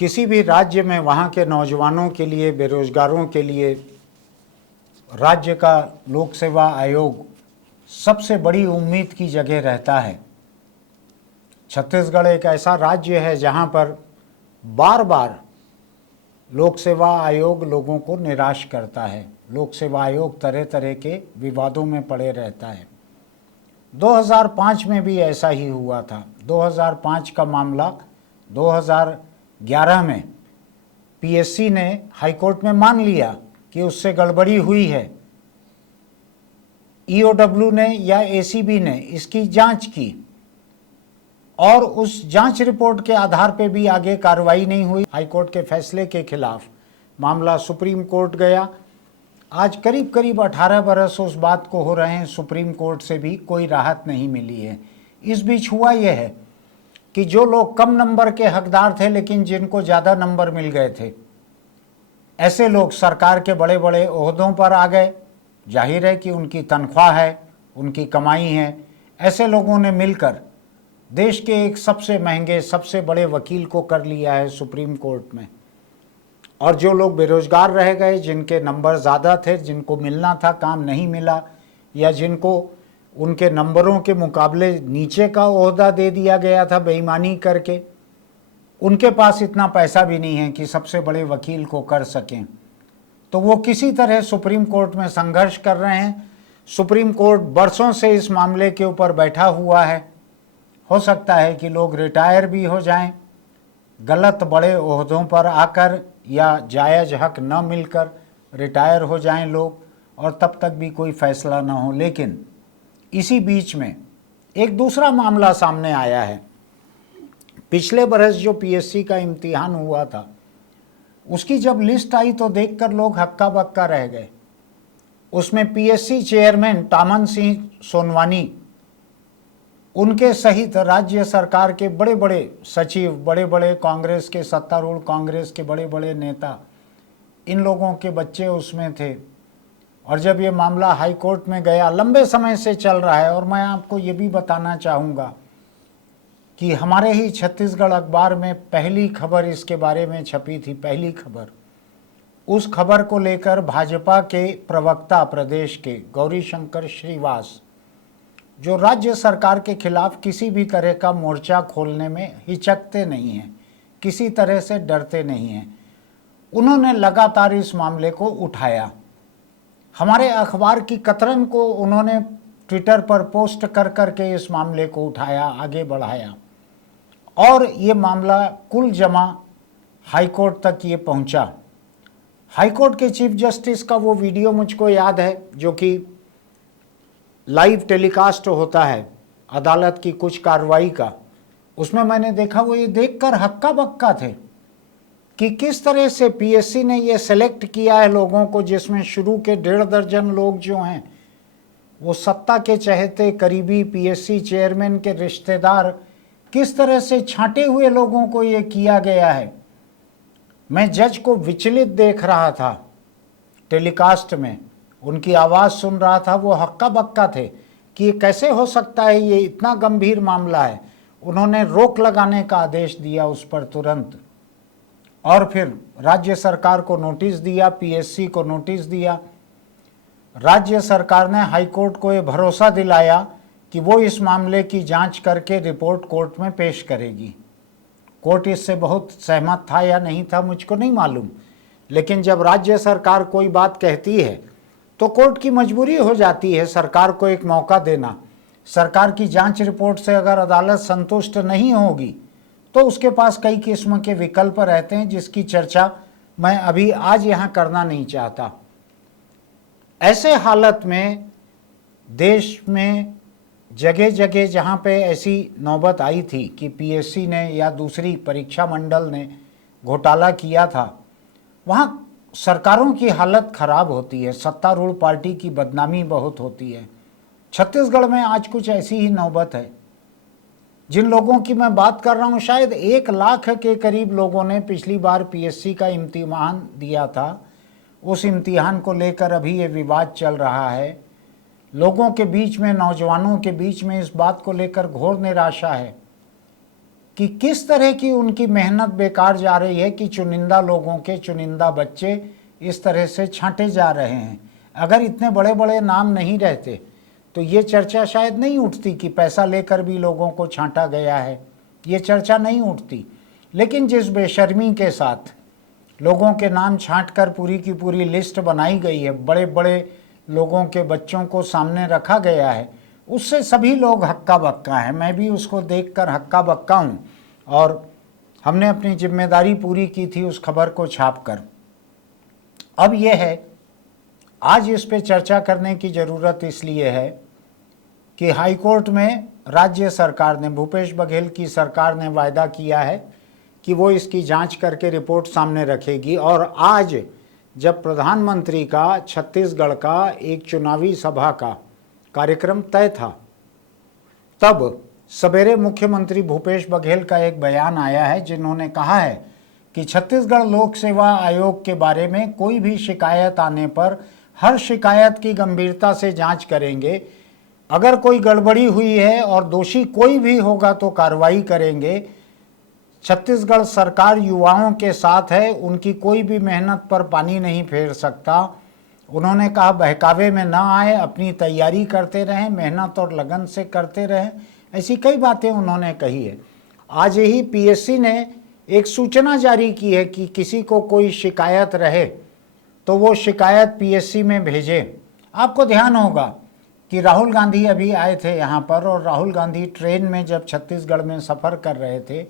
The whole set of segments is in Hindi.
किसी भी राज्य में वहाँ के नौजवानों के लिए, बेरोजगारों के लिए राज्य का लोक सेवा आयोग सबसे बड़ी उम्मीद की जगह रहता है। छत्तीसगढ़ एक ऐसा राज्य है जहाँ पर बार बार लोक सेवा आयोग लोगों को निराश करता है। लोक सेवा आयोग तरह तरह के विवादों में पड़े रहता है। 2005 में भी ऐसा ही हुआ था। 2005 का मामला 2011 में पीएससी ने हाईकोर्ट में मान लिया कि उससे गड़बड़ी हुई है। ईओडब्ल्यू ने या एसीबी ने इसकी जांच की और उस जांच रिपोर्ट के आधार पे भी आगे कार्रवाई नहीं हुई। हाईकोर्ट के फैसले के खिलाफ मामला सुप्रीम कोर्ट गया। आज करीब करीब 18 बरस उस बात को हो रहे हैं, सुप्रीम कोर्ट से भी कोई राहत नहीं मिली है। इस बीच हुआ यह है कि जो लोग कम नंबर के हकदार थे लेकिन जिनको ज़्यादा नंबर मिल गए थे, ऐसे लोग सरकार के बड़े बड़े ओहदों पर आ गए। जाहिर है कि उनकी तनख्वाह है, उनकी कमाई है। ऐसे लोगों ने मिलकर देश के एक सबसे महंगे, सबसे बड़े वकील को कर लिया है सुप्रीम कोर्ट में। और जो लोग बेरोजगार रह गए, जिनके नंबर ज़्यादा थे, जिनको मिलना था काम नहीं मिला, या जिनको उनके नंबरों के मुकाबले नीचे का ओहदा दे दिया गया था बेईमानी करके, उनके पास इतना पैसा भी नहीं है कि सबसे बड़े वकील को कर सकें। तो वो किसी तरह सुप्रीम कोर्ट में संघर्ष कर रहे हैं। सुप्रीम कोर्ट बरसों से इस मामले के ऊपर बैठा हुआ है। हो सकता है कि लोग रिटायर भी हो जाएं, गलत बड़े ओहदों पर आकर, या जायज़ हक न मिलकर रिटायर हो जाएं लोग, और तब तक भी कोई फैसला न हो। लेकिन इसी बीच में एक दूसरा मामला सामने आया है। पिछले बरस जो पीएससी का इम्तिहान हुआ था, उसकी जब लिस्ट आई तो देखकर लोग हक्का बक्का रह गए। उसमें पीएससी चेयरमैन टामन सिंह सोनवानी, उनके सहित राज्य सरकार के बड़े बड़े सचिव, बड़े बड़े कांग्रेस के, सत्तारूढ़ कांग्रेस के बड़े बड़े नेता, इन लोगों के बच्चे उसमें थे। और जब ये मामला हाई कोर्ट में गया, लंबे समय से चल रहा है। और मैं आपको ये भी बताना चाहूँगा कि हमारे ही छत्तीसगढ़ अखबार में पहली खबर इसके बारे में छपी थी, पहली खबर। उस खबर को लेकर भाजपा के प्रवक्ता प्रदेश के गौरीशंकर श्रीवास, जो राज्य सरकार के खिलाफ किसी भी तरह का मोर्चा खोलने में हिचकते नहीं हैं, किसी तरह से डरते नहीं हैं, उन्होंने लगातार इस मामले को उठाया। हमारे अखबार की कतरन को उन्होंने ट्विटर पर पोस्ट कर करके इस मामले को उठाया, आगे बढ़ाया, और ये मामला कुल जमा हाईकोर्ट तक ये पहुंचा। हाईकोर्ट के चीफ जस्टिस का वो वीडियो मुझको याद है, जो कि लाइव टेलीकास्ट होता है अदालत की कुछ कार्रवाई का। उसमें मैंने देखा, वो ये देखकर हक्का बक्का थे कि किस तरह से पीएससी ने ये सेलेक्ट किया है लोगों को, जिसमें शुरू के 1.5 दर्जन लोग जो हैं वो सत्ता के चहेते, करीबी, पीएससी चेयरमैन के रिश्तेदार, किस तरह से छांटे हुए लोगों को ये किया गया है। मैं जज को विचलित देख रहा था टेलीकास्ट में, उनकी आवाज़ सुन रहा था, वो हक्का बक्का थे कि ये कैसे हो सकता है, ये इतना गंभीर मामला है। उन्होंने रोक लगाने का आदेश दिया उस पर तुरंत, और फिर राज्य सरकार को नोटिस दिया, पीएससी को नोटिस दिया। राज्य सरकार ने हाईकोर्ट को ये भरोसा दिलाया कि वो इस मामले की जांच करके रिपोर्ट कोर्ट में पेश करेगी। कोर्ट इससे बहुत सहमत था या नहीं था मुझको नहीं मालूम, लेकिन जब राज्य सरकार कोई बात कहती है तो कोर्ट की मजबूरी हो जाती है सरकार को एक मौका देना। सरकार की जांच रिपोर्ट से अगर अदालत संतुष्ट नहीं होगी तो उसके पास कई किस्म के विकल्प रहते हैं, जिसकी चर्चा मैं अभी आज यहाँ करना नहीं चाहता। ऐसे हालत में देश में जगह जगह जहाँ पे ऐसी नौबत आई थी कि पीएससी ने या दूसरी परीक्षा मंडल ने घोटाला किया था, वहाँ सरकारों की हालत खराब होती है, सत्तारूढ़ पार्टी की बदनामी बहुत होती है। छत्तीसगढ़ में आज कुछ ऐसी ही नौबत है। जिन लोगों की मैं बात कर रहा हूँ, शायद 1 लाख के करीब लोगों ने पिछली बार पीएससी का इम्तिहान दिया था। उस इम्तिहान को लेकर अभी ये विवाद चल रहा है। लोगों के बीच में, नौजवानों के बीच में इस बात को लेकर घोर निराशा है। कि किस तरह की उनकी मेहनत बेकार जा रही है कि चुनिंदा लोगों के चुनिंदा बच्चे इस तरह से छांटे जा रहे हैं। अगर इतने बड़े बड़े नाम नहीं रहते तो ये चर्चा शायद नहीं उठती कि पैसा लेकर भी लोगों को छांटा गया है, ये चर्चा नहीं उठती। लेकिन जिस बेशर्मी के साथ लोगों के नाम छांटकर पूरी की पूरी लिस्ट बनाई गई है, बड़े बड़े लोगों के बच्चों को सामने रखा गया है, उससे सभी लोग हक्का बक्का हैं। मैं भी उसको देखकर हक्का बक्का हूँ और हमने अपनी जिम्मेदारी पूरी की थी उस खबर को छापकर। अब यह है, आज इस पे चर्चा करने की ज़रूरत इसलिए है कि हाईकोर्ट में राज्य सरकार ने, भूपेश बघेल की सरकार ने वायदा किया है कि वो इसकी जांच करके रिपोर्ट सामने रखेगी। और आज जब प्रधानमंत्री का छत्तीसगढ़ का एक चुनावी सभा का कार्यक्रम तय था, तब सवेरे मुख्यमंत्री भूपेश बघेल का एक बयान आया है जिन्होंने कहा है कि छत्तीसगढ़ लोक सेवा आयोग के बारे में कोई भी शिकायत आने पर हर शिकायत की गंभीरता से जांच करेंगे। अगर कोई गड़बड़ी हुई है और दोषी कोई भी होगा तो कार्रवाई करेंगे। छत्तीसगढ़ सरकार युवाओं के साथ है, उनकी कोई भी मेहनत पर पानी नहीं फेर सकता। उन्होंने कहा बहकावे में ना आए, अपनी तैयारी करते रहें, मेहनत और लगन से करते रहें। ऐसी कई बातें उन्होंने कही है। आज ही पीएससी ने एक सूचना जारी की है कि किसी को कोई शिकायत रहे तो वो शिकायत पीएससी में भेजें। आपको ध्यान होगा कि राहुल गांधी अभी आए थे यहाँ पर, और राहुल गांधी ट्रेन में जब छत्तीसगढ़ में सफ़र कर रहे थे,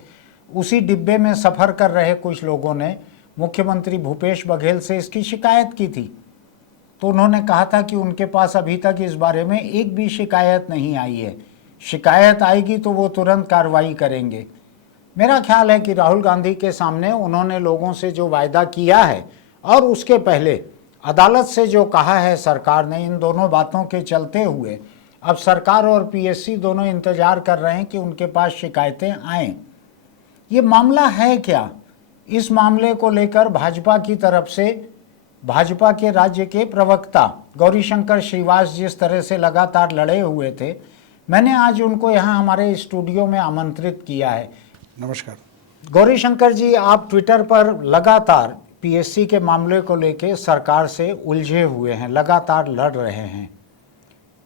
उसी डिब्बे में सफ़र कर रहे कुछ लोगों ने मुख्यमंत्री भूपेश बघेल से इसकी शिकायत की थी। तो उन्होंने कहा था कि उनके पास अभी तक इस बारे में एक भी शिकायत नहीं आई है, शिकायत आएगी तो वो तुरंत कार्रवाई करेंगे। मेरा ख्याल है कि राहुल गांधी के सामने उन्होंने लोगों से जो वायदा किया है और उसके पहले अदालत से जो कहा है सरकार ने, इन दोनों बातों के चलते हुए अब सरकार और पीएससी दोनों इंतजार कर रहे हैं कि उनके पास शिकायतें आएँ। ये मामला है क्या? इस मामले को लेकर भाजपा की तरफ से भाजपा के राज्य के प्रवक्ता गौरीशंकर श्रीवास जिस तरह से लगातार लड़े हुए थे, मैंने आज उनको यहाँ हमारे स्टूडियो में आमंत्रित किया है। नमस्कार गौरीशंकर जी, आप ट्विटर पर लगातार पीएससी के मामले को लेकर सरकार से उलझे हुए हैं, लगातार लड़ रहे हैं।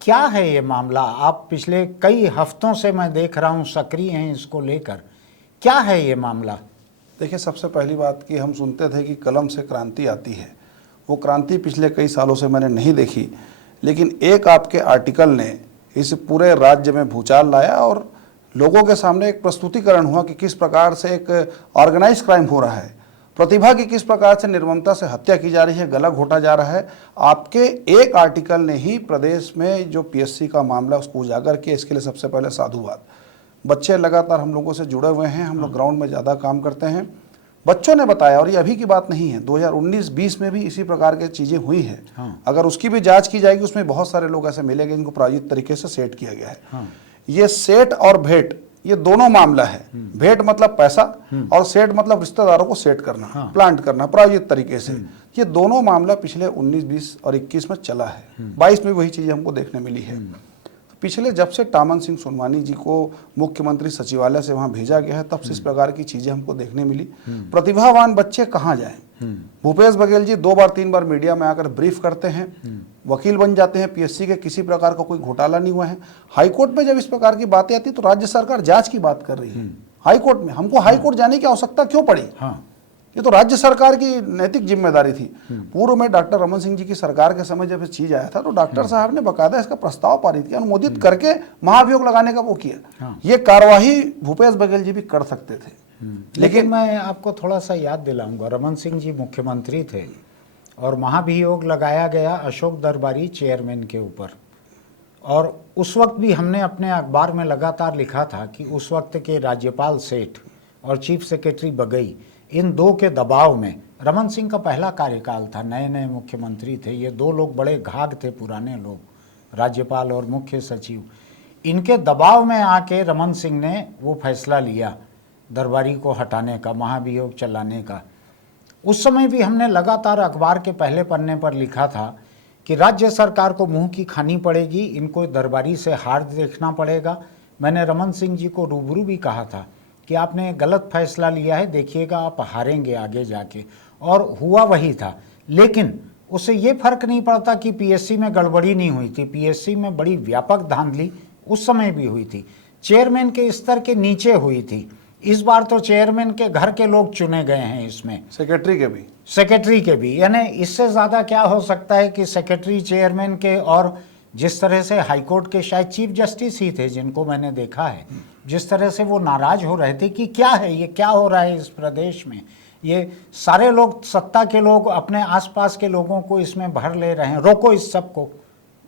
क्या है ये मामला? आप पिछले कई हफ्तों से मैं देख रहा हूँ सक्रिय हैं इसको लेकर। क्या है ये मामला? देखिए, सबसे पहली बात कि हम सुनते थे कि कलम से क्रांति आती है, वो क्रांति पिछले कई सालों से मैंने नहीं देखी, लेकिन एक आपके आर्टिकल ने इस पूरे राज्य में भूचाल लाया और लोगों के सामने एक प्रस्तुतिकरण हुआ कि किस प्रकार से एक ऑर्गेनाइज क्राइम हो रहा है, प्रतिभा की किस प्रकार से निर्ममता से हत्या की जा रही है, गला घोटा जा रहा है। आपके एक आर्टिकल ने ही प्रदेश में जो पीएससी का मामला उसको उजागर किया। इसके लिए सबसे पहले साधुवाद। बच्चे लगातार हम लोगों से जुड़े हुए हैं, हम लोग ग्राउंड में ज़्यादा काम करते हैं। बच्चों ने बताया, और ये अभी की बात नहीं है, 2019-20 में भी इसी प्रकार की चीज़ें हुई हैं। अगर उसकी भी जांच की जाएगी, उसमें बहुत सारे लोग ऐसे मिलेंगे जिनको प्रायोजित तरीके से सेट किया गया है। ये सेट और भेंट, ये दोनों मामला है। भेंट मतलब पैसा और सेट मतलब रिश्तेदारों को सेट करना, प्लांट करना प्रायोजित तरीके से। ये दोनों मामला पिछले 19, 20 और 21 में चला है। 22 में वही चीज़ें हमको देखने मिली है। पिछले जब से टामन सिंह सोनवानी जी को मुख्यमंत्री सचिवालय से वहां भेजा गया है, तब से इस प्रकार की चीजें हमको देखने मिली। प्रतिभावान बच्चे कहाँ जाएं? भूपेश बघेल जी 2 बार 3 बार मीडिया में आकर ब्रीफ करते हैं, वकील बन जाते हैं, पीएससी के किसी प्रकार का कोई घोटाला नहीं हुआ है। हाईकोर्ट में जब इस प्रकार की बातें आती तो राज्य सरकार जांच की बात कर रही है। हाईकोर्ट में हमको हाईकोर्ट जाने की आवश्यकता क्यों पड़ी? ये तो राज्य सरकार की नैतिक जिम्मेदारी थी। पूर्व में डॉक्टर रमन सिंह जी की सरकार के समय जब इस चीज आया था तो डॉक्टर साहब ने बकायदा इसका प्रस्ताव पारित किया, अनुमोदित करके महाभियोग लगाने का वो किया। ये कार्यवाही भूपेश बघेल जी भी कर सकते थे। लेकिन मैं आपको थोड़ा सा याद दिलाऊंगा, रमन सिंह जी मुख्यमंत्री थे और महाभियोग लगाया गया अशोक दरबारी चेयरमैन के ऊपर। और उस वक्त भी हमने अपने अखबार में लगातार लिखा था कि उस वक्त के राज्यपाल सेठ और चीफ सेक्रेटरी बगई, इन दो के दबाव में, रमन सिंह का पहला कार्यकाल था, नए नए मुख्यमंत्री थे, ये 2 लोग बड़े घाघ थे, पुराने लोग, राज्यपाल और मुख्य सचिव। इनके दबाव में आके रमन सिंह ने वो फैसला लिया दरबारी को हटाने का, महाभियोग चलाने का। उस समय भी हमने लगातार अखबार के पहले पन्ने पर लिखा था कि राज्य सरकार को मुंह की खानी पड़ेगी, इनको दरबारी से हार देखना पड़ेगा। मैंने रमन सिंह जी को रूबरू भी कहा था कि आपने गलत फैसला लिया है, देखिएगा आप हारेंगे आगे जाके। और हुआ वही था। लेकिन उससे ये फर्क नहीं पड़ता कि पीएससी में गड़बड़ी नहीं हुई थी। पीएससी में बड़ी व्यापक धांधली उस समय भी हुई थी, चेयरमैन के स्तर के नीचे हुई थी। इस बार तो चेयरमैन के घर के लोग चुने गए हैं, इसमें सेक्रेटरी के भी। यानी इससे ज़्यादा क्या हो सकता है कि सेक्रेटरी चेयरमैन के, और जिस तरह से हाईकोर्ट के शायद चीफ जस्टिस ही थे जिनको मैंने देखा है, जिस तरह से वो नाराज हो रहे थे कि क्या है ये, क्या हो रहा है इस प्रदेश में, ये सारे लोग, सत्ता के लोग अपने आसपास के लोगों को इसमें भर ले रहे हैं, रोको इस सब को,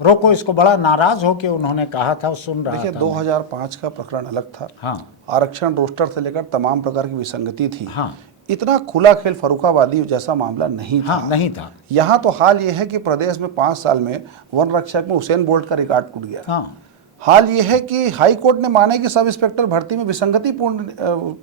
रोको इसको। बड़ा नाराज होकर उन्होंने कहा था, सुन रहा था। देखिए 2005 का प्रकरण अलग था। हाँ, आरक्षण रोस्टर से लेकर तमाम प्रकार की विसंगति थी। हाँ, इतना खुला खेल फर्रुखाबादी जैसा मामला नहीं था। हाँ, नहीं था। यहाँ तो हाल ये है कि प्रदेश में 5 साल में वन रक्षक में हुसैन बोल्ट का रिकॉर्ड टूट गया। हाँ, हाल ये है कि हाई कोर्ट ने माना कि सब इंस्पेक्टर भर्ती में विसंगतिपूर्ण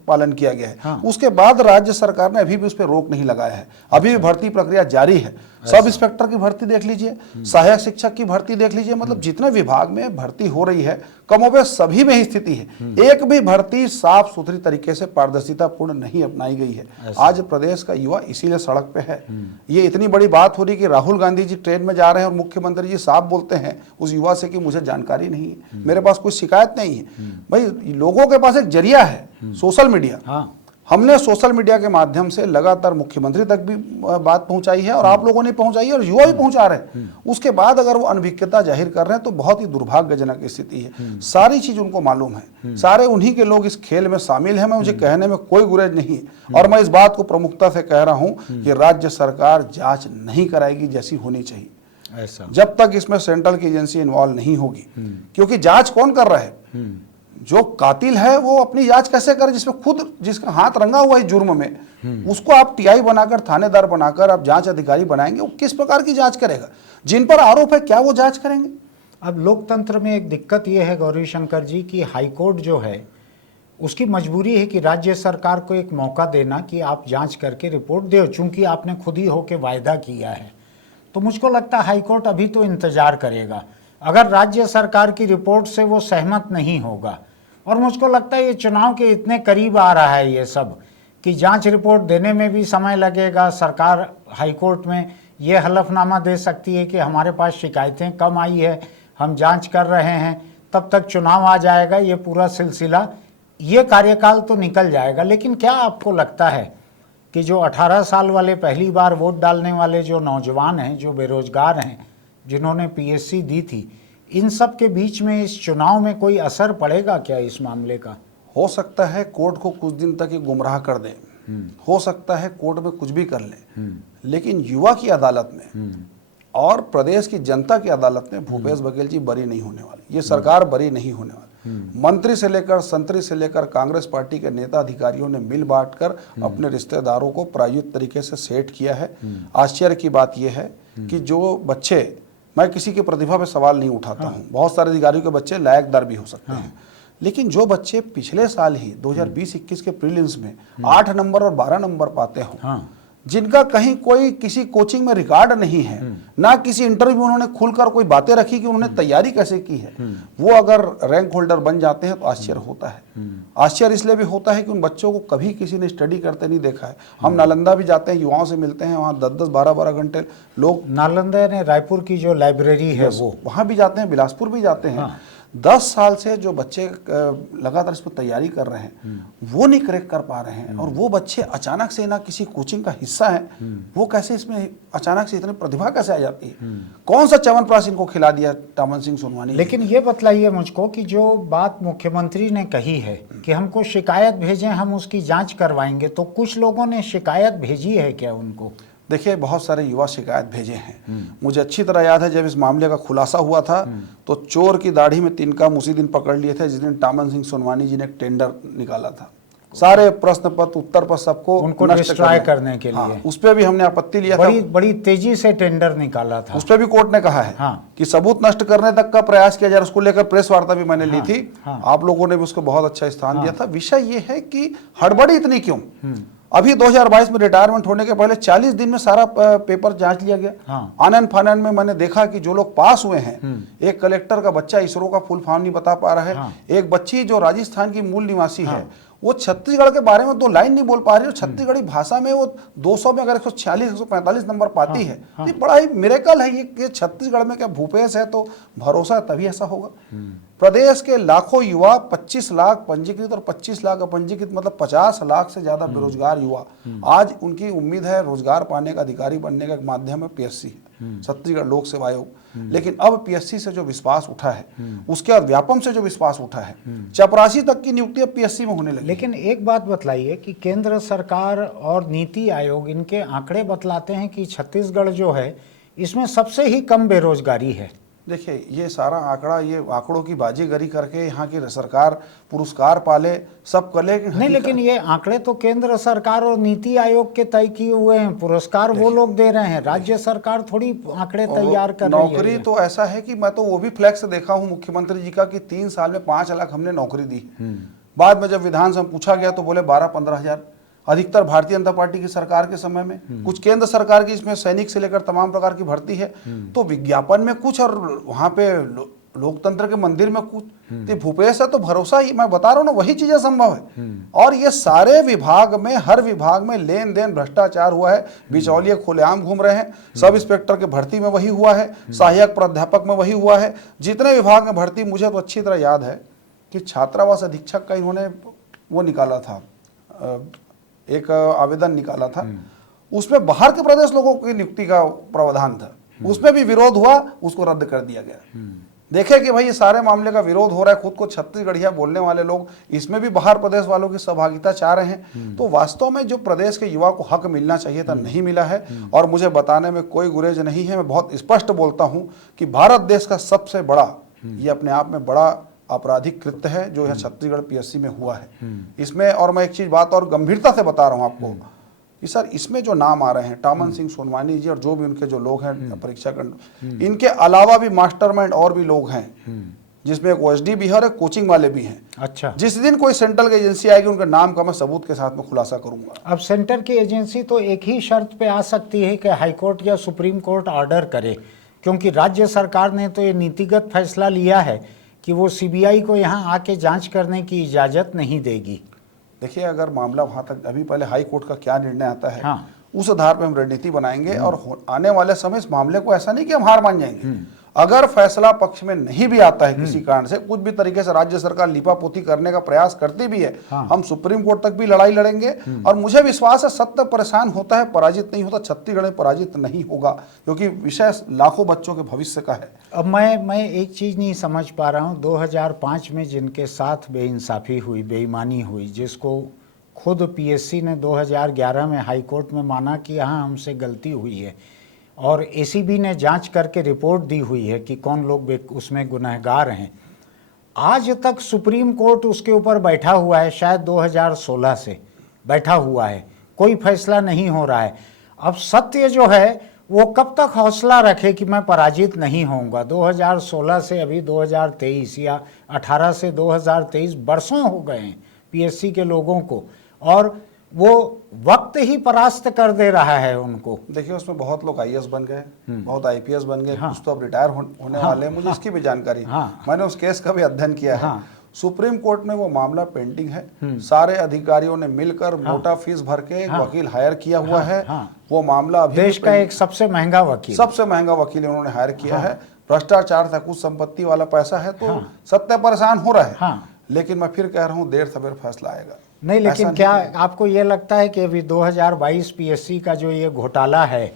पालन किया गया है। हाँ। उसके बाद राज्य सरकार ने अभी भी उस पर रोक नहीं लगाया है, अभी भी भर्ती प्रक्रिया जारी है। सब इंस्पेक्टर की भर्ती देख लीजिए, सहायक शिक्षक की भर्ती देख लीजिए, मतलब जितने विभाग में भर्ती हो रही है कमोबेश सभी में ही स्थिति है। एक भी भर्ती साफ सुथरी तरीके से पारदर्शिता पूर्ण नहीं अपनाई गई है। आज प्रदेश का युवा इसीलिए सड़क पे है। ये इतनी बड़ी बात हो रही कि राहुल गांधी जी ट्रेन में जा रहे हैं और मुख्यमंत्री जी साफ बोलते हैं उस युवा से कि मुझे जानकारी नहीं है, मेरे पास कोई शिकायत नहीं है। भाई लोगों के पास एक जरिया है, सोशल मीडिया। हाँ, हमने सोशल मीडिया के माध्यम से लगातार मुख्यमंत्री तक भी बात पहुंचाई है और आप लोगों ने पहुंचाई है और युवा भी पहुंचा रहे हैं। उसके बाद अगर वो अनभिज्ञता जाहिर कर रहे हैं तो बहुत ही दुर्भाग्यजनक स्थिति है। सारी चीज उनको मालूम है, सारे उन्हीं के लोग इस खेल में शामिल हैं। मैं मुझे कहने में कोई गुरेज नहीं है और मैं इस बात को प्रमुखता से कह रहा हूं कि राज्य सरकार जांच नहीं कराएगी जैसी होनी चाहिए, ऐसा जब तक इसमें सेंट्रल की एजेंसी इन्वॉल्व नहीं होगी। क्योंकि जांच कौन कर रहा है? जो कातिल है वो अपनी जांच कैसे करे, जिसमें खुद जिसका हाथ रंगा हुआ है जुर्म में, उसको आप टीआई बनाकर, थानेदार बनाकर आप जांच अधिकारी बनाएंगे, वो किस प्रकार की जांच करेगा? जिन पर आरोप है क्या वो जांच करेंगे? अब लोकतंत्र में एक दिक्कत ये है गौरी शंकर जी कि हाईकोर्ट जो है उसकी मजबूरी है कि राज्य सरकार को एक मौका देना कि आप जांच करके रिपोर्ट दो, चूंकि आपने खुद ही होके वायदा किया है। तो मुझको लगता है हाईकोर्ट अभी तो इंतजार करेगा, अगर राज्य सरकार की रिपोर्ट से वो सहमत नहीं होगा। और मुझको लगता है ये चुनाव के इतने करीब आ रहा है ये सब कि जांच रिपोर्ट देने में भी समय लगेगा। सरकार हाईकोर्ट में ये हलफनामा दे सकती है कि हमारे पास शिकायतें कम आई है, हम जांच कर रहे हैं, तब तक चुनाव आ जाएगा, ये पूरा सिलसिला, ये कार्यकाल तो निकल जाएगा। लेकिन क्या आपको लगता है कि जो 18 साल वाले पहली बार वोट डालने वाले जो नौजवान हैं, जो बेरोजगार हैं, जिन्होंने पीएससी दी थी, इन सब के बीच में इस चुनाव में कोई असर पड़ेगा क्या इस मामले का? हो सकता है कोर्ट को कुछ दिन तक ये गुमराह कर दे, हो सकता है कोर्ट में कुछ भी कर ले, लेकिन युवा की अदालत में और प्रदेश की जनता की अदालत में भूपेश बघेल जी बरी नहीं होने वाले, ये सरकार बरी नहीं होने वाली। मंत्री से लेकर संतरी से लेकर कांग्रेस पार्टी के नेता अधिकारियों ने मिल बांटकर अपने रिश्तेदारों को प्रायोजित तरीके से सेट किया है। आश्चर्य की बात यह है कि जो बच्चे, मैं किसी की प्रतिभा पे सवाल नहीं उठाता हूँ, बहुत सारे अधिकारियों के बच्चे लायकदार भी हो सकते हैं, लेकिन जो बच्चे पिछले साल ही 2020-21 के प्रीलिम्स में 8 नंबर और 12 नंबर पाते हो, जिनका कहीं कोई किसी कोचिंग में रिकॉर्ड नहीं है, ना किसी इंटरव्यू में उन्होंने खुलकर कोई बातें रखी कि उन्होंने तैयारी कैसे की है, वो अगर रैंक होल्डर बन जाते हैं तो आश्चर्य होता है। आश्चर्य इसलिए भी होता है कि उन बच्चों को कभी किसी ने स्टडी करते नहीं देखा है। हम नालंदा भी जाते हैं, युवाओं से मिलते हैं, वहाँ 10-10, 12-12 घंटे लोग, नालंदा ने रायपुर की जो लाइब्रेरी है वो, वहाँ भी जाते हैं, बिलासपुर भी जाते हैं। 10 साल से जो बच्चे लगातार इस पर तैयारी कर रहे हैं वो नहीं क्रैक कर पा रहे हैं, और वो बच्चे अचानक से ना किसी कोचिंग का हिस्सा है, वो कैसे इसमें अचानक से इतनी प्रतिभा कैसे आ जाती है? कौन सा च्यवनप्राश इनको खिला दिया टामन सिंह सोनवानी? लेकिन ये बतलाइए मुझको कि जो बात मुख्यमंत्री ने कही है कि हमको शिकायत भेजें, हम उसकी जांच करवाएंगे, तो कुछ लोगों ने शिकायत भेजी है क्या उनको? देखिए बहुत सारे युवा शिकायत भेजे हैं। मुझे अच्छी तरह याद है जब इस मामले का खुलासा हुआ था तो चोर की दाढ़ी में तिनका उसी दिन पकड़ लिए थे जिस दिन टामन सिंह सोनवानी जी ने एक टेंडर निकाला था, सारे प्रश्न पत्र उत्तर पत्र सबको उनको डिस्ट्रॉय करने के लिए। हाँ, उस पर भी हमने आपत्ति लिया था, बड़ी तेजी से टेंडर निकाला था। उस पर भी कोर्ट ने कहा है कि सबूत नष्ट करने तक का प्रयास किया जा रहा है। उसको लेकर प्रेस वार्ता भी मैंने ली थी, आप लोगों ने भी उसको बहुत अच्छा स्थान दिया था। विषय ये है कि हड़बड़ी इतनी क्यों? अभी 2022 में रिटायरमेंट होने के पहले 40 दिन में सारा पेपर जांच लिया गया। आनंद फानंद में मैंने देखा कि जो लोग पास हुए हैं, एक कलेक्टर का बच्चा इसरो का फुल फॉर्म नहीं बता पा रहा है, एक बच्ची जो राजस्थान की मूल निवासी है वो छत्तीसगढ़ के बारे में 2 लाइन नहीं बोल पा रही, और छत्तीसगढ़ी भाषा में वो 200 में अगर 146 145 नंबर पाती है, तो ये बड़ा ही मिरेकल है। ये छत्तीसगढ़ में क्या भूपेश है तो भरोसा है, तभी ऐसा होगा। प्रदेश के लाखों युवा, 25 लाख पंजीकृत और 25 लाख अपंजीकृत, मतलब 50 लाख से ज्यादा बेरोजगार युवा, आज उनकी उम्मीद है रोजगार पाने का, अधिकारी बनने का एक माध्यम है पीएससी, छत्तीसगढ़ लोक सेवा आयोग। लेकिन अब पीएससी से जो विश्वास उठा है, उसके बाद व्यापम से जो विश्वास उठा है, चपरासी तक की नियुक्ति अब पीएससी में होने लगी। लेकिन एक बात बतलाइए कि केंद्र सरकार और नीति आयोग, इनके आंकड़े बतलाते हैं कि छत्तीसगढ़ जो है इसमें सबसे ही कम बेरोजगारी है। देखिए, ये सारा आंकड़ा, ये आंकड़ों की बाजीगरी करके यहाँ की सरकार पुरस्कार पाले, सब कर, लेकिन नहीं, लेकिन ये आंकड़े तो केंद्र सरकार और नीति आयोग के तय किए हुए हैं, पुरस्कार वो लोग दे रहे हैं, राज्य सरकार थोड़ी आंकड़े तैयार कर रही है। नौकरी तो ऐसा है कि मैं तो वो भी फ्लैक्स देखा हूँ मुख्यमंत्री जी का कि 3 साल में 5 लाख हमने नौकरी दी। बाद में जब विधानसभा में पूछा गया तो बोले 12-15 हजार, अधिकतर भारतीय जनता पार्टी की सरकार के समय में। कुछ केंद्र सरकार की, इसमें सैनिक से लेकर तमाम प्रकार की भर्ती है, तो विज्ञापन में कुछ और वहां पे लोकतंत्र के मंदिर में कुछ। तो भूपेश है तो भरोसा ही, मैं बता रहा हूँ ना, वही चीजें संभव है। और ये सारे विभाग में, हर विभाग में लेन देन भ्रष्टाचार हुआ है, बिचौलिए खुलेआम घूम रहे हैं। सब इंस्पेक्टर के भर्ती में वही हुआ है, सहायक प्राध्यापक में वही हुआ है, जितने विभाग में भर्ती, मुझे तो अच्छी तरह याद है कि छात्रावास अधीक्षक का इन्होंने वो निकाला था, एक आवेदन निकाला था, उसमें बाहर के प्रदेश लोगों की नियुक्ति का प्रावधान था, उसमें भी विरोध हुआ, उसको रद्द कर दिया गया। देखे कि भाई ये सारे मामले का विरोध हो रहा है, खुद को छत्तीसगढ़िया बोलने वाले लोग इसमें भी बाहर प्रदेश वालों की सहभागिता चाह रहे हैं। तो वास्तव में जो प्रदेश के युवा को हक मिलना चाहिए था, नहीं मिला है। और मुझे बताने में कोई गुरेज नहीं है, मैं बहुत स्पष्ट बोलता हूँ कि भारत देश का सबसे बड़ा, ये अपने आप में बड़ा आपराधिक कृत्य है जो यह छत्तीसगढ़ पीएससी में हुआ है। इसमें, और मैं एक चीज बात और गंभीरता से बता रहा हूं आपको कि सर, इसमें जो नाम आ रहे हैं, टामन सिंह सोनवानी जी और जो भी उनके जो लोग हैं परीक्षा करने, इनके अलावा भी मास्टरमाइंड और भी लोग हैं, जिसमें एक ओएसडी भी है और एक कोचिंग वाले भी हैं। अच्छा, जिस दिन कोई सेंट्रल की एजेंसी आएगी, उनके नाम का मैं सबूत के साथ में खुलासा करूंगा। अब सेंटर की एजेंसी तो एक ही शर्त पे आ सकती है कि हाईकोर्ट या सुप्रीम कोर्ट ऑर्डर करे, क्योंकि राज्य सरकार ने तो ये नीतिगत फैसला लिया है कि वो सीबीआई को यहाँ आके जांच करने की इजाजत नहीं देगी। देखिए, अगर मामला वहां तक, अभी पहले हाई कोर्ट का क्या निर्णय आता है, हाँ, उस आधार पर हम रणनीति बनाएंगे। और आने वाले समय इस मामले को ऐसा नहीं कि हम हार मान जाएंगे। अगर फैसला पक्ष में नहीं भी आता है किसी कारण से, कुछ भी तरीके से राज्य सरकार लीपापोती करने का प्रयास करती भी है, हाँ, हम सुप्रीम कोर्ट तक भी लड़ाई लड़ेंगे। और मुझे विश्वास है, सत्य परेशान होता है, पराजित नहीं होता। छत्तीसगढ़ में पराजित नहीं होगा, क्योंकि विषय लाखों बच्चों के भविष्य का है। अब मैं एक चीज़ नहीं समझ पा रहा हूँ, 2005 में जिनके साथ बेइंसाफ़ी हुई, बेईमानी हुई, जिसको खुद पीएससी ने 2011 में हाई कोर्ट में माना कि हाँ हमसे गलती हुई है, और एसीबी ने जांच करके रिपोर्ट दी हुई है कि कौन लोग उसमें गुनहगार हैं। आज तक सुप्रीम कोर्ट उसके ऊपर बैठा हुआ है, शायद 2016 से बैठा हुआ है, कोई फैसला नहीं हो रहा है। अब सत्य जो है वो कब तक हौसला रखे कि मैं पराजित नहीं होऊंगा। 2016 से अभी 2023 या 18 से 2023 बरसों हो गए हैं पीएससी के लोगों को, और वो वक्त ही परास्त कर दे रहा है उनको। देखिए, उसमें बहुत लोग आईएएस बन गए, बहुत आईपीएस बन गए, कुछ तो अब रिटायर होने वाले हैं, मुझे इसकी भी जानकारी। मैंने उस केस का भी अध्ययन किया है। सुप्रीम कोर्ट में वो मामला पेंडिंग है, सारे अधिकारियों ने मिलकर मोटा फीस भर के एक वकील हायर किया हुआ है। वो मामला अभी देश का एक सबसे महंगा वकील उन्होंने हायर किया है। भ्रष्टाचार था, कुछ संपत्ति वाला पैसा है, तो सत्य परेशान हो रहा है। लेकिन मैं फिर कह रहा हूँ, देर सवेर फैसला आएगा। नहीं, लेकिन क्या आपको ये लगता है कि अभी 2022 पीएससी का जो ये घोटाला है,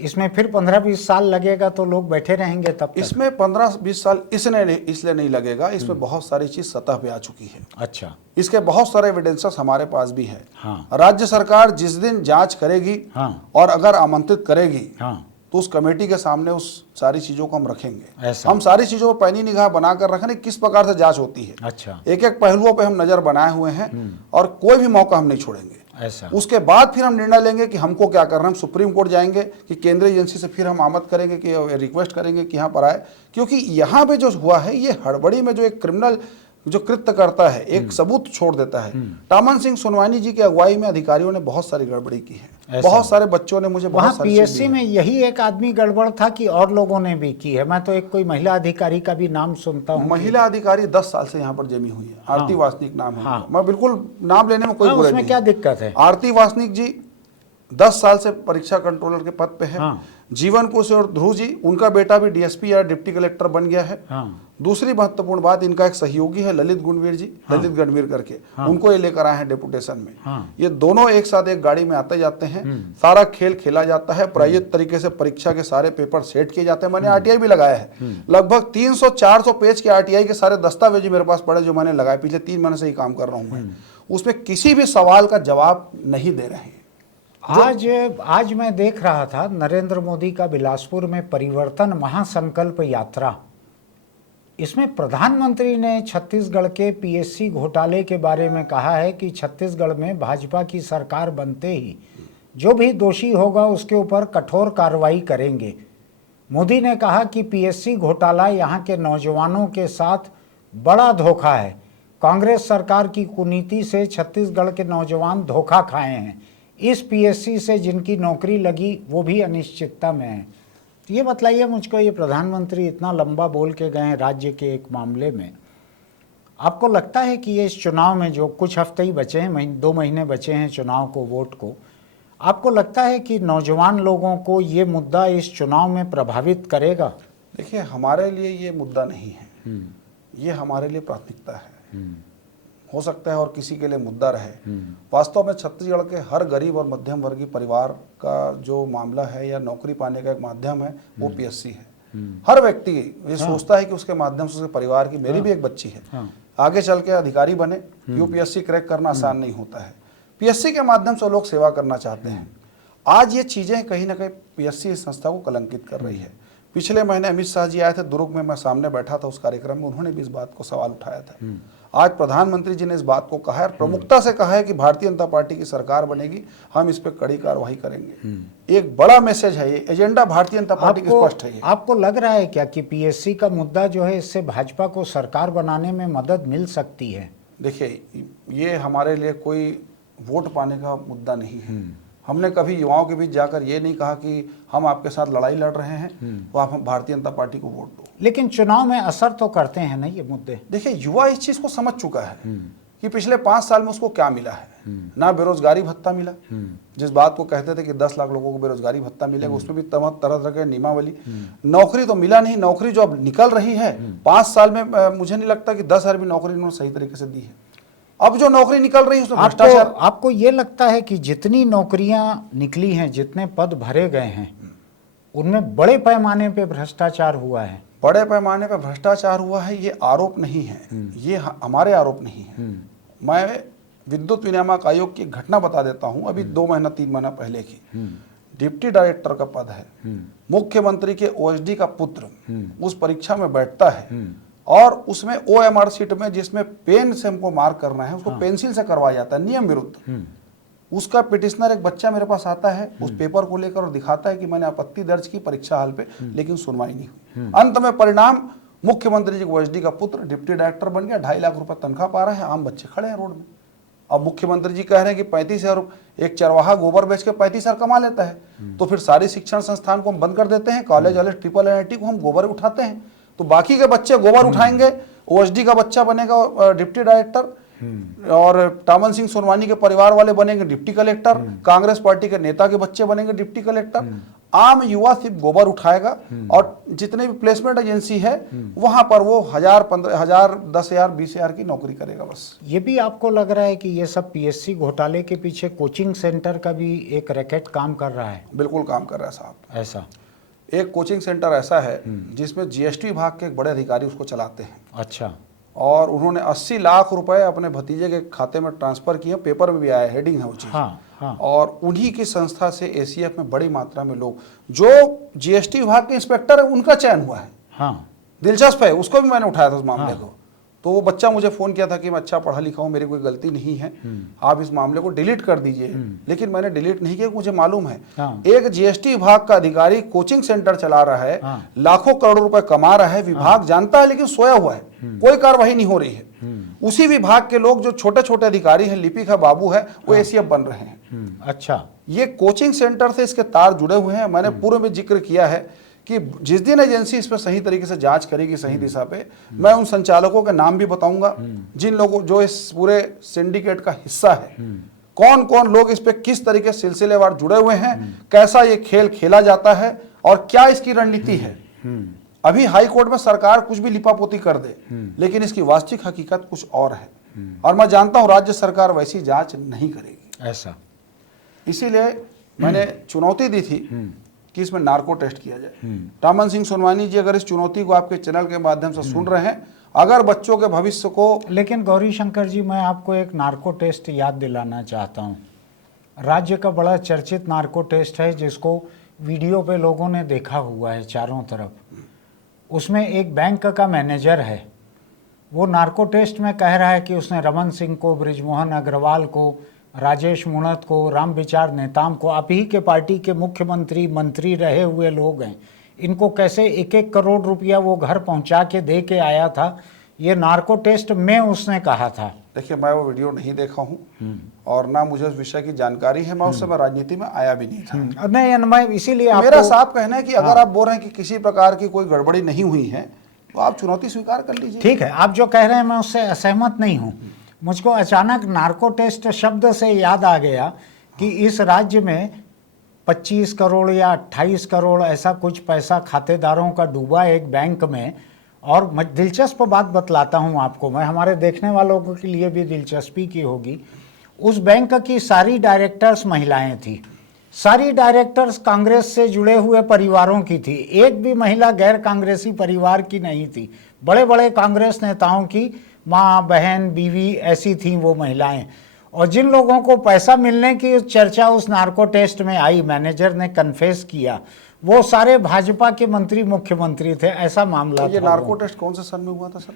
इसमें फिर 15-20 साल लगेगा तो लोग बैठे रहेंगे तब तक? इसमें 15-20 साल इसलिए नहीं लगेगा, इसमें बहुत सारी चीज सतह पे आ चुकी है। अच्छा, इसके बहुत सारे एविडेंसेस हमारे पास भी है। हाँ। राज्य सरकार जिस दिन जांच करेगी, हाँ, और अगर आमंत्रित करेगी, हाँ, तो उस कमेटी के सामने उस सारी चीजों को हम रखेंगे। ऐसा? हम सारी चीजों पर पैनी निगाह बनाकर रखेंगे किस प्रकार से जांच होती है। अच्छा, एक एक पहलुओं पे हम नजर बनाए हुए हैं, और कोई भी मौका हम नहीं छोड़ेंगे। ऐसा? उसके बाद फिर हम निर्णय लेंगे कि हमको क्या करना है। हम सुप्रीम कोर्ट जाएंगे कि केंद्रीय एजेंसी से फिर हम आमद करेंगे कि रिक्वेस्ट करेंगे कि यहाँ पर आए, क्योंकि यहाँ पे जो हुआ है, ये हड़बड़ी में जो एक क्रिमिनल जो कृत्य करता है एक सबूत छोड़ देता है। टामन सिंह सोनवानी जी की अगुवाई में अधिकारियों ने बहुत सारी गड़बड़ी की है, बहुत सारे बच्चों ने मुझे वहाँ बहुत सारी चीज़ दी पीएससी है। में यही एक आदमी गड़बड़ था कि और लोगों ने भी की है? मैं तो एक कोई महिला अधिकारी का भी नाम सुनता हूँ। महिला अधिकारी 10 साल से यहाँ पर जमी हुई है, आरती वासनिक नाम है हाँ। उनका। मैं बिल्कुल नाम लेने में कोई बुराई उसमें नहीं क्या है। दिक्कत है? आरती वासनिक जी 10 साल से परीक्षा कंट्रोलर के पद पे है। हाँ। जीवन कुश और ध्रुव जी, उनका बेटा भी डीएसपी या डिप्टी कलेक्टर बन गया है। हाँ। दूसरी महत्वपूर्ण बात, इनका एक सहयोगी है ललित गुणवीर जी, ललित गणवीर करके, उनको ये लेकर आए हैं डेपुटेशन में। हाँ। ये दोनों एक साथ एक गाड़ी में आते जाते हैं, सारा खेल खेला जाता है, प्रायोजित तरीके से परीक्षा के सारे पेपर सेट किए जाते हैं। मैंने आरटीआई भी लगाया है, लगभग 300-400 पेज के आरटीआई के सारे दस्तावेज मेरे पास पड़े जो मैंने लगाए, पिछले 3 महीने से ही काम कर रहा हूँ मैं। उसमें किसी भी सवाल का जवाब नहीं दे रहे हैं। आज मैं देख रहा था नरेंद्र मोदी का बिलासपुर में परिवर्तन महासंकल्प यात्रा। इसमें प्रधानमंत्री ने छत्तीसगढ़ के पीएससी घोटाले के बारे में कहा है कि छत्तीसगढ़ में भाजपा की सरकार बनते ही जो भी दोषी होगा उसके ऊपर कठोर कार्रवाई करेंगे। मोदी ने कहा कि पीएससी घोटाला यहाँ के नौजवानों के साथ बड़ा धोखा है। कांग्रेस सरकार की कुनीति से छत्तीसगढ़ के नौजवान धोखा खाए हैं। इस पीएससी से जिनकी नौकरी लगी वो भी अनिश्चितता में है। ये बतलाइए मुझको, ये प्रधानमंत्री इतना लंबा बोल के गए हैं राज्य के एक मामले में, आपको लगता है कि ये इस चुनाव में जो कुछ हफ्ते ही बचे हैं, 2 महीने बचे हैं चुनाव को, वोट को, आपको लगता है कि नौजवान लोगों को ये मुद्दा इस चुनाव में प्रभावित करेगा? देखिए, हमारे लिए ये मुद्दा नहीं है, ये हमारे लिए प्राथमिकता है। हो सकता है और किसी के लिए मुद्दा रहे। वास्तव में छत्तीसगढ़ के हर गरीब और मध्यम वर्गीय परिवार का जो मामला है या नौकरी पाने का एक माध्यम है वो पीएससी है। हर व्यक्ति ये सोचता है कि उसके माध्यम से उसके परिवार की, मेरी भी एक बच्ची है, आगे चल के अधिकारी बने। यूपीएससी क्रैक करना आसान नहीं होता है, पीएससी के माध्यम से लोग सेवा करना चाहते हैं। आज ये चीजें कहीं ना कहीं पीएससी संस्था को कलंकित कर रही है। पिछले महीने अमित शाह जी आए थे दुर्ग में, मैं सामने बैठा था उस कार्यक्रम में, उन्होंने भी इस बात को सवाल उठाया था। आज प्रधानमंत्री जी ने इस बात को कहा है, प्रमुखता से कहा है कि भारतीय जनता पार्टी की सरकार बनेगी, हम इस पर कड़ी कार्रवाई करेंगे। एक बड़ा मैसेज है, ये एजेंडा भारतीय जनता पार्टी की स्पष्ट है। आपको लग रहा है क्या कि पीएससी का मुद्दा जो है इससे भाजपा को सरकार बनाने में मदद मिल सकती है? देखिए, ये हमारे लिए कोई वोट पाने का मुद्दा नहीं है। हमने कभी युवाओं के बीच जाकर ये नहीं कहा कि हम आपके साथ लड़ाई लड़ रहे हैं तो आप भारतीय जनता पार्टी को वोट दो। लेकिन चुनाव में असर तो करते हैं ना ये मुद्दे। देखिए, युवा इस चीज को समझ चुका है कि पिछले 5 साल में उसको क्या मिला है। ना बेरोजगारी भत्ता मिला, जिस बात को कहते थे कि 10 लाख लोगों को बेरोजगारी भत्ता मिलेगा, उसमें भी तरह तरह के नियमावली। नौकरी तो मिला नहीं, नौकरी जो अब निकल रही है 5 साल में, मुझे नहीं लगता कि 10,000 भी नौकरी उन्होंने सही तरीके से दी है। अब जो नौकरी निकल रही है उसमें भ्रष्टाचार। आपको ये लगता है कि जितनी नौकरियां निकली हैं, जितने पद भरे गए हैं, उनमें बड़े पैमाने पे भ्रष्टाचार हुआ है? बड़े पैमाने पर भ्रष्टाचार हुआ है, ये आरोप नहीं है, ये हमारे आरोप नहीं है। मैं विद्युत विनियामक आयोग की घटना बता देता हूं, अभी 2 महीना 3 महीना पहले की। डिप्टी डायरेक्टर का पद है, मुख्यमंत्री के ओएसडी का पुत्र उस परीक्षा में बैठता है और उसमें ओएमआर सीट में जिसमें पेन से हमको मार्क करना है उसको पेंसिल से करवाया जाता है नियम विरुद्ध। उसका पिटिशनर एक बच्चा मेरे पास आता है उस पेपर को लेकर और दिखाता है कि मैंने आपत्ति दर्ज की परीक्षा हाल पे, लेकिन सुनवाई नहीं हुई। अंत में परिणाम, मुख्यमंत्री जी ओएसडी का पुत्र डिप्टी डायरेक्टर बन गया, 2.5 लाख रुपए तनख्वाह पा रहा है, आम बच्चे खड़े हैं रोड में। अब मुख्यमंत्री जी कह रहे हैं कि 35,000, एक चरवाहा गोबर बेच के 35,000 कमा लेता है, तो फिर सारी शिक्षण संस्थान को हम बंद कर देते हैं, कॉलेज वाले ट्रिपल IIT को हम गोबर उठाते हैं, तो बाकी के बच्चे गोबर उठाएंगे, ओएसडी का बच्चा बनेगा डिप्टी डायरेक्टर, और टामन सिंह सोनवानी के परिवार वाले बनेंगे डिप्टी कलेक्टर, कांग्रेस पार्टी के नेता के बच्चे बनेंगे डिप्टी कलेक्टर। आम युवा सिर्फ गोबर उठाएगा और जितने भी प्लेसमेंट एजेंसी है वहां पर वो 1,000, 15,000, 10,000, 20,000 की नौकरी करेगा बस। ये भी आपको लग रहा है कि ये सब पीएससी घोटाले के पीछे कोचिंग सेंटर का भी एक रैकेट काम कर रहा है? बिल्कुल काम कर रहा है साहब। ऐसा एक कोचिंग सेंटर ऐसा है जिसमें जीएसटी विभाग के एक बड़े अधिकारी उसको चलाते हैं। अच्छा। और उन्होंने 80 लाख रुपए अपने भतीजे के खाते में ट्रांसफर किए, पेपर में भी आया, हेडिंग है वो चीज। हाँ। और उन्हीं की संस्था से एसीएफ में बड़ी मात्रा में लोग, जो जीएसटी विभाग के इंस्पेक्टर है उनका चयन हुआ है। हाँ। दिलचस्प है, उसको भी मैंने उठाया था उस मामले को। तो वो बच्चा मुझे फ़ोन किया था कि मैं अच्छा पढ़ा लिखा हूँ, मेरी कोई गलती नहीं है, आप इस मामले को डिलीट कर दीजिए। लेकिन मैंने डिलीट नहीं किया, मुझे मालूम है हाँ। एक जीएसटी विभाग का अधिकारी कोचिंग सेंटर चला रहा है, हाँ। लाखों करोड़ रुपए कमा रहा है, विभाग जानता है लेकिन सोया हुआ है, कोई कार्रवाई नहीं हो रही है। उसी विभाग के लोग जो छोटे छोटे अधिकारी हैं, लिपिक है, बाबू है, वो एसीएफ बन रहे हैं। अच्छा, ये कोचिंग सेंटर से इसके तार जुड़े हुए हैं। मैंने पूर्व में जिक्र किया है कि जिस दिन एजेंसी इस पर सही तरीके से जांच करेगी, सही दिशा पे, मैं उन संचालकों के नाम भी बताऊंगा जिन लोगों जो इस पूरे सिंडिकेट का हिस्सा है, कौन कौन लोग इस पे किस तरीके से सिलसिलेवार जुड़े हुए हैं, कैसा ये खेल खेला जाता है और क्या इसकी रणनीति है। अभी हाई कोर्ट में सरकार कुछ भी लिपापोती कर दे, लेकिन इसकी वास्तविक हकीकत कुछ और है, और मैं जानता हूं राज्य सरकार वैसी जांच नहीं करेगी। ऐसा इसीलिए मैंने चुनौती दी थी कि इसमें नार्को टेस्ट किया जाए। टामन सिंह सोनवानी जी, अगर इस चुनौती को आपके चैनल के माध्यम से सुन रहे हैं, अगर बच्चों के भविष्य को। लेकिन गौरी शंकर जी, मैं आपको एक नार्को टेस्ट याद दिलाना चाहता हूँ। राज्य का बड़ा चर्चित नार्को टेस्ट है जिसको वीडियो पे लोगों ने देखा हुआ है चारों तरफ। उसमें एक बैंक का मैनेजर है, वो नार्को टेस्ट में कह रहा है कि उसने रमन सिंह को, बृजमोहन अग्रवाल को, राजेश मूणत को, राम विचार नेताम को, आप ही के पार्टी के मुख्यमंत्री मंत्री रहे हुए लोग हैं, इनको कैसे 1-1 करोड़ रुपया वो घर पहुंचा के दे के आया था। ये नार्को टेस्ट में उसने कहा था। देखिए, मैं वो वीडियो नहीं देखा हूँ और ना मुझे उस विषय की जानकारी है। मैं उस समय राजनीति में आया भी नहीं था। नहीं, मैं इसीलिए मेरा साफ कहना है कि अगर आप बोल रहे हैं कि किसी प्रकार की कोई गड़बड़ी नहीं हुई है, तो आप चुनौती स्वीकार कर लीजिए। ठीक है, आप जो कह रहे हैं मैं उससे असहमत नहीं हूँ। मुझको अचानक नार्को टेस्ट शब्द से याद आ गया कि इस राज्य में 25 करोड़ या 28 करोड़ ऐसा कुछ पैसा खातेदारों का डूबा एक बैंक में। और दिलचस्प बात बतलाता हूँ आपको मैं, हमारे देखने वालों के लिए भी दिलचस्पी की होगी। उस बैंक की सारी डायरेक्टर्स महिलाएं थी, सारी डायरेक्टर्स कांग्रेस से जुड़े हुए परिवारों की थी, एक भी महिला गैर कांग्रेसी परिवार की नहीं थी। बड़े बड़े कांग्रेस नेताओं की माँ, बहन, बीवी ऐसी थी वो महिलाएं। और जिन लोगों को पैसा मिलने की चर्चा उस नार्को टेस्ट में आई, मैनेजर ने कन्फेस किया, वो सारे भाजपा के मंत्री, मुख्यमंत्री थे। ऐसा मामला तो ये था। नार्को टेस्ट कौन से सन में हुआ था सर?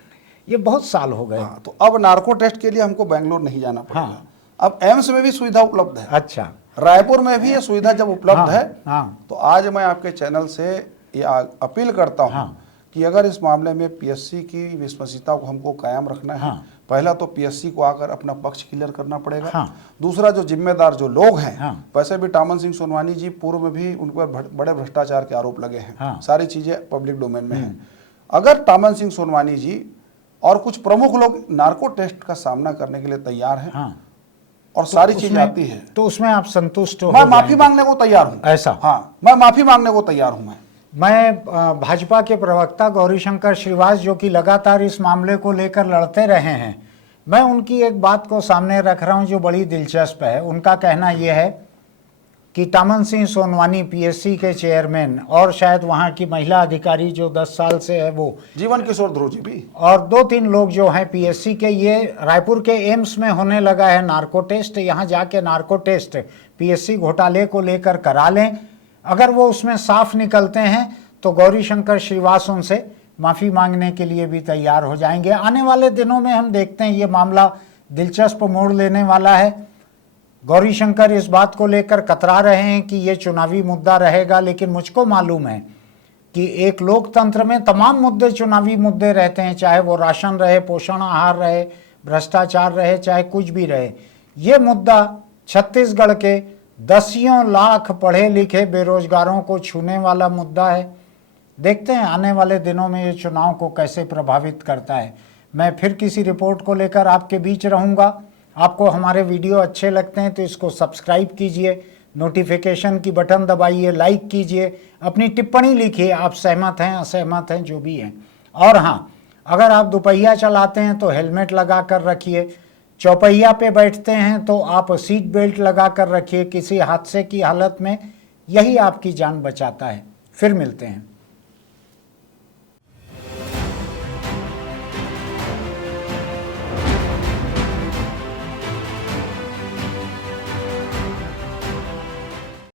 ये बहुत साल हो गए। हाँ, तो अब नार्को टेस्ट के लिए हमको बेंगलोर नहीं जाना पड़ेगा। हाँ। अब एम्स में भी सुविधा उपलब्ध है। अच्छा, रायपुर में भी ये सुविधा जब उपलब्ध है, तो आज मैं आपके चैनल से ये अपील करता हूँ कि अगर इस मामले में पीएससी की विश्वसनीयता को हमको कायम रखना है, पहला तो पीएससी को आकर अपना पक्ष क्लियर करना पड़ेगा। दूसरा, जो जिम्मेदार जो लोग हैं, वैसे भी टामन सिंह सोनवानी जी पूर्व में भी उन पर बड़े भ्रष्टाचार के आरोप लगे हैं। सारी चीजें पब्लिक डोमेन में हैं। अगर टामन सिंह सोनवानी जी और कुछ प्रमुख लोग नार्को टेस्ट का सामना करने के लिए तैयार हैं और सारी चीजें आती है, तो उसमें आप संतुष्ट हो? मैं माफी मांगने को तैयार हूँ। ऐसा? हाँ, मैं माफी मांगने को तैयार हूँ। मैं भाजपा के प्रवक्ता गौरीशंकर श्रीवास, जो कि लगातार इस मामले को लेकर लड़ते रहे हैं, मैं उनकी एक बात को सामने रख रहा हूं जो बड़ी दिलचस्प है। उनका कहना यह है कि टामन सिंह सोनवानी पीएससी के चेयरमैन और शायद वहां की महिला अधिकारी जो 10 साल से है वो जीवन किशोर ध्रुव जी भी, और 2-3 लोग जो हैं पीएससी के, ये रायपुर के एम्स में होने लगा है नार्को टेस्ट। यहाँ जाके नार्को टेस्ट पीएससी घोटाले को लेकर करा लें। अगर वो उसमें साफ निकलते हैं तो गौरीशंकर श्रीवास उनसे माफ़ी मांगने के लिए भी तैयार हो जाएंगे। आने वाले दिनों में हम देखते हैं ये मामला दिलचस्प मोड़ लेने वाला है। गौरीशंकर इस बात को लेकर कतरा रहे हैं कि ये चुनावी मुद्दा रहेगा, लेकिन मुझको मालूम है कि एक लोकतंत्र में तमाम मुद्दे चुनावी मुद्दे रहते हैं, चाहे वो राशन रहे, पोषण आहार रहे, भ्रष्टाचार रहे, चाहे कुछ भी रहे। ये मुद्दा छत्तीसगढ़ के 10 लाख पढ़े लिखे बेरोजगारों को छूने वाला मुद्दा है। देखते हैं आने वाले दिनों में ये चुनाव को कैसे प्रभावित करता है। मैं फिर किसी रिपोर्ट को लेकर आपके बीच रहूँगा। आपको हमारे वीडियो अच्छे लगते हैं तो इसको सब्सक्राइब कीजिए, नोटिफिकेशन की बटन दबाइए, लाइक कीजिए, अपनी टिप्पणी लिखिए, आप सहमत हैं, असहमत हैं, जो भी हैं। और हाँ, अगर आप दोपहिया चलाते हैं तो हेलमेट लगा कर रखिए, चौपहिया पे बैठते हैं तो आप सीट बेल्ट लगा कर रखिए। किसी हादसे की हालत में यही आपकी जान बचाता है। फिर मिलते हैं।